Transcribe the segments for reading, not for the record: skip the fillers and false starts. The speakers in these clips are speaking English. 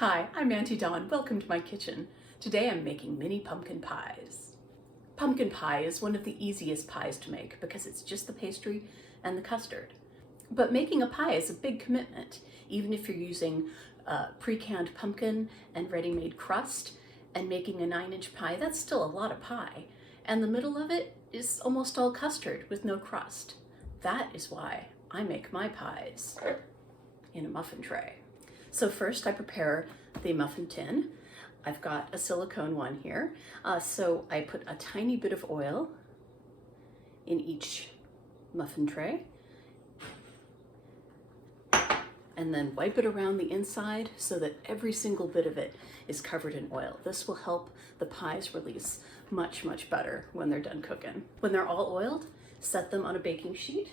Hi, I'm Auntie Dawn. Welcome to my kitchen. Today I'm making mini pumpkin pies. Pumpkin pie is one of the easiest pies to make because it's just the pastry and the custard. But making a pie is a big commitment. Even if you're using pre-canned pumpkin and ready-made crust and making a 9-inch pie, that's still a lot of pie. And the middle of it is almost all custard with no crust. That is why I make my pies in a muffin tray. So first I prepare the muffin tin. I've got a silicone one here. So I put a tiny bit of oil in each muffin tray and then wipe it around the inside so that every single bit of it is covered in oil. This will help the pies release much, much better when they're done cooking. When they're all oiled, set them on a baking sheet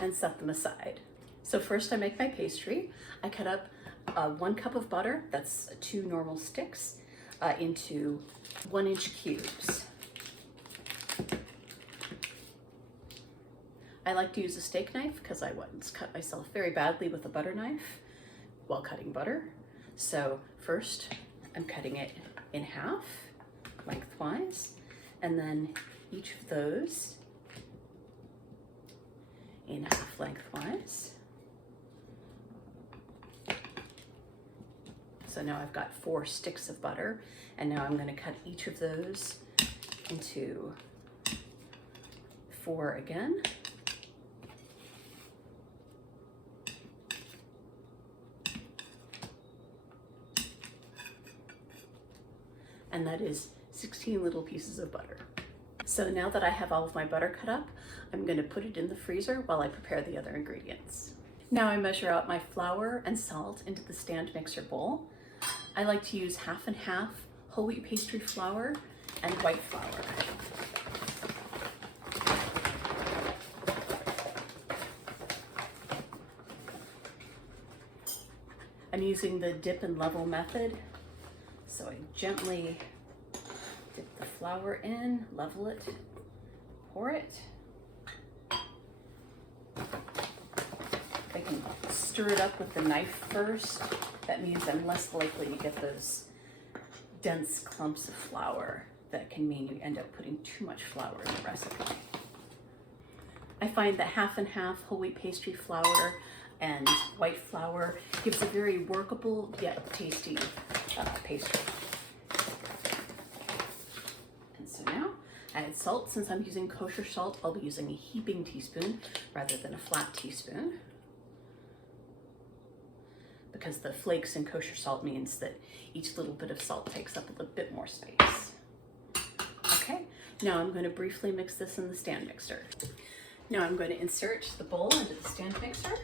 and set them aside. So first I make my pastry. I cut up 1 cup of butter, that's 2 normal sticks, into 1-inch cubes. I like to use a steak knife because I once cut myself very badly with a butter knife while cutting butter. So first I'm cutting it in half lengthwise, and then each of those in half lengthwise. So now I've got 4 sticks of butter, and now I'm going to cut each of those into 4 again. And that is 16 little pieces of butter. So now that I have all of my butter cut up, I'm going to put it in the freezer while I prepare the other ingredients. Now I measure out my flour and salt into the stand mixer bowl. I like to use half and half whole wheat pastry flour and white flour. I'm using the dip and level method. So I gently dip the flour in, level it, pour it. I can stir it up with the knife first. That means I'm less likely to get those dense clumps of flour that can mean you end up putting too much flour in the recipe. I find that half and half whole wheat pastry flour and white flour gives a very workable yet tasty pastry. And so now I add salt. Since I'm using kosher salt, I'll be using a heaping teaspoon rather than a flat teaspoon, because the flakes in kosher salt means that each little bit of salt takes up a little bit more space. Okay, now I'm going to briefly mix this in the stand mixer. Now I'm going to insert the bowl into the stand mixer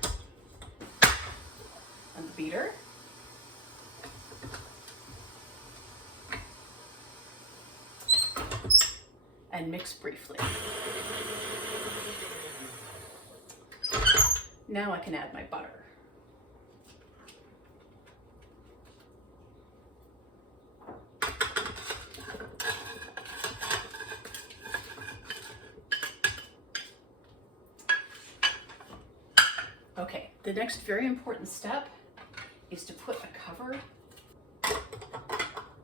and the beater. And mix briefly. Now I can add my butter. Okay, the next very important step is to put a cover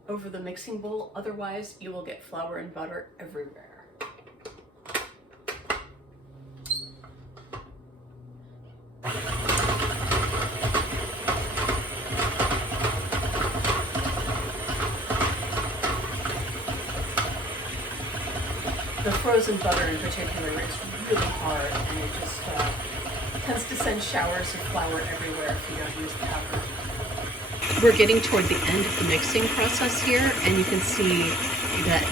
over the mixing bowl, otherwise you will get flour and butter everywhere. The frozen butter in particular is really hard, and it just tends to send showers of flour everywhere if you don't use the cover. We're getting toward the end of the mixing process here, and you can see that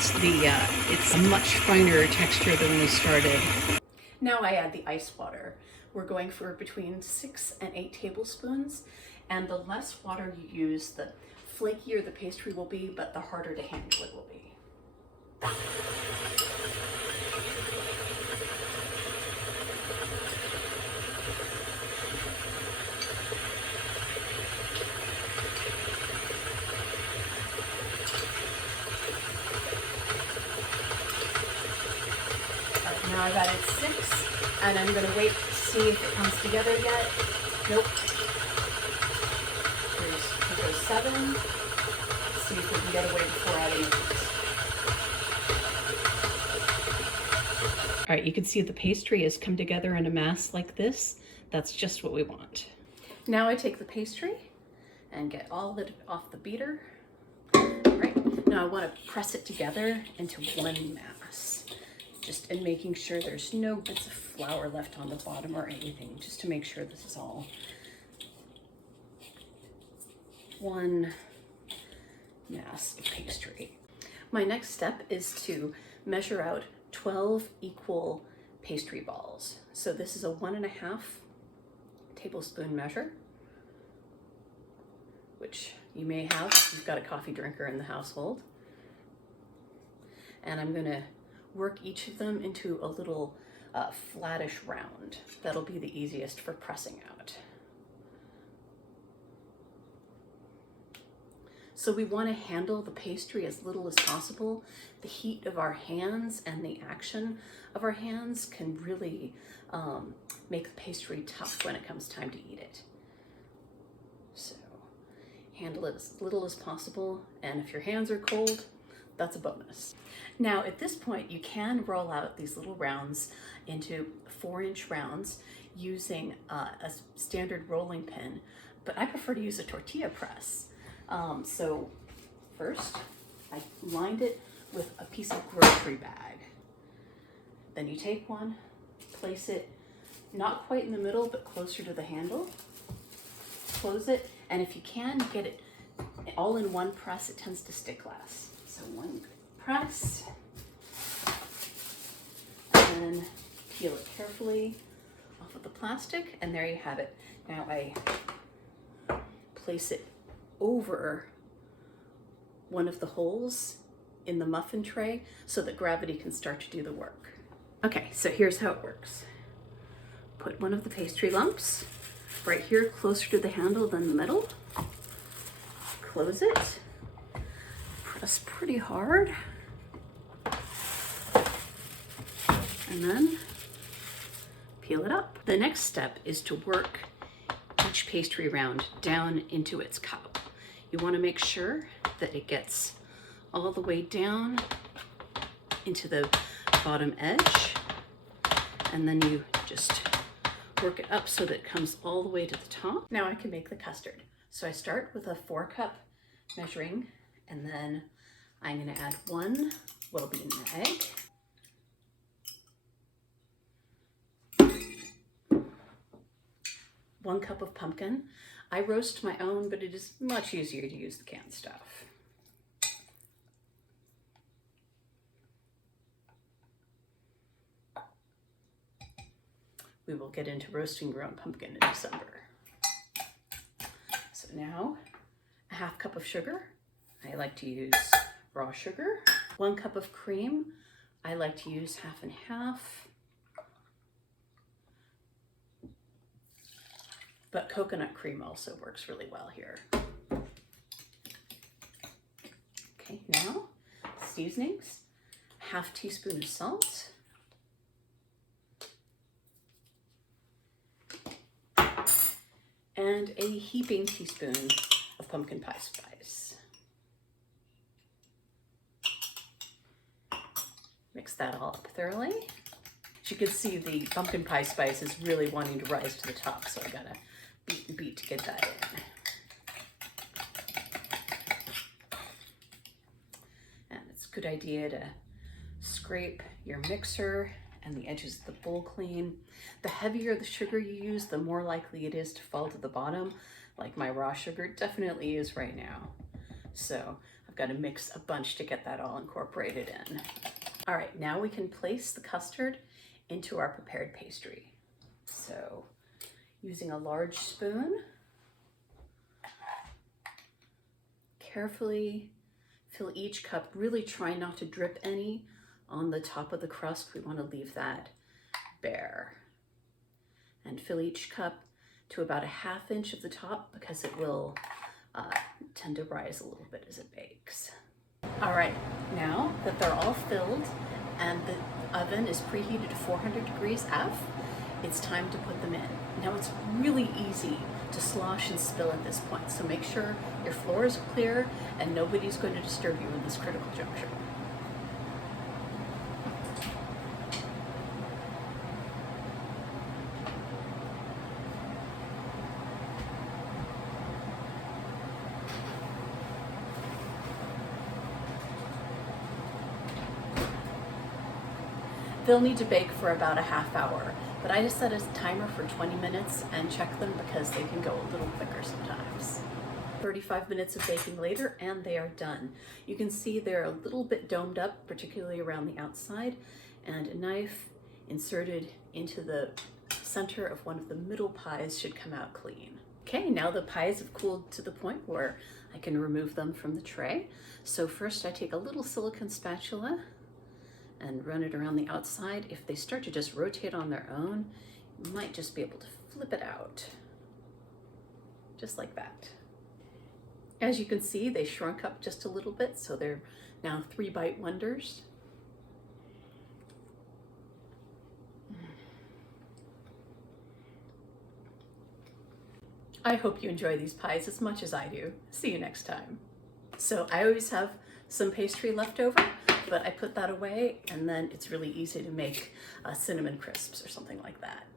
it's a much finer texture than when we started. Now I add the ice water. We're going for between 6 and 8 tablespoons, and the less water you use, the flakier the pastry will be, but the harder to handle it will be. Now I've added 6, and I'm going to wait to see if it comes together yet. Nope. There's 7. See if we can get away before adding it. All right, you can see the pastry has come together in a mass like this. That's just what we want. Now I take the pastry and get all of it off the beater. All right, now I want to press it together into one mass. Just in making sure there's no bits of flour left on the bottom or anything, just to make sure this is all one mass of pastry. My next step is to measure out 12 equal pastry balls. So this is a 1.5 tablespoon measure, which you may have if you've got a coffee drinker in the household. And I'm gonna work each of them into a little flattish round. That'll be the easiest for pressing out. So we want to handle the pastry as little as possible. The heat of our hands and the action of our hands can really make the pastry tough when it comes time to eat it. So handle it as little as possible, and if your hands are cold, that's a bonus. Now at this point you can roll out these little rounds into 4-inch rounds using a standard rolling pin, but I prefer to use a tortilla press. So first I lined it with a piece of grocery bag. Then you take one, place it not quite in the middle, but closer to the handle. Close it, and if you can get it all in one press, it tends to stick less. So one press, and then peel it carefully off of the plastic, and there you have it. Now I place it over one of the holes in the muffin tray so that gravity can start to do the work. Okay, so here's how it works. Put one of the pastry lumps right here closer to the handle than the middle. Close it. Press pretty hard. And then peel it up. The next step is to work each pastry round down into its cup. You want to make sure that it gets all the way down into the bottom edge, and then you just work it up so that it comes all the way to the top. Now I can make the custard. So I start with a 4-cup measuring, and then I'm going to add 1 well-beaten egg, 1 cup of pumpkin. I roast my own, but it is much easier to use the canned stuff. We will get into roasting your own pumpkin in December. So now, a 1/2 cup of sugar. I like to use raw sugar. 1 cup of cream. I like to use 1/2 and 1/2. But coconut cream also works really well here. Okay, now seasonings. 1/2 teaspoon of salt. And a heaping teaspoon of pumpkin pie spice. Mix that all up thoroughly. As you can see, the pumpkin pie spice is really wanting to rise to the top, so I gotta beat and beat to get that in. And it's a good idea to scrape your mixer and the edges of the bowl clean. The heavier the sugar you use, the more likely it is to fall to the bottom, like my raw sugar definitely is right now. So I've got to mix a bunch to get that all incorporated in. All right, now we can place the custard into our prepared pastry. So using a large spoon, carefully fill each cup. Really try not to drip any on the top of the crust. We want to leave that bare. And fill each cup to about a 1/2 inch of the top because it will tend to rise a little bit as it bakes. All right, now that they're all filled and the oven is preheated to 400 degrees F, it's time to put them in. Now it's really easy to slosh and spill at this point. So make sure your floor is clear and nobody's going to disturb you in this critical juncture. They'll need to bake for about a half hour, but I just set a timer for 20 minutes and check them because they can go a little quicker sometimes. 35 minutes of baking later and they are done. You can see they're a little bit domed up, particularly around the outside, and a knife inserted into the center of one of the middle pies should come out clean. Okay, now the pies have cooled to the point where I can remove them from the tray. So first I take a little silicone spatula and run it around the outside. If they start to just rotate on their own, you might just be able to flip it out, just like that. As you can see, they shrunk up just a little bit, so they're now 3-bite wonders. I hope you enjoy these pies as much as I do. See you next time. So I always have some pastry left over, but I put that away, and then it's really easy to make cinnamon crisps or something like that.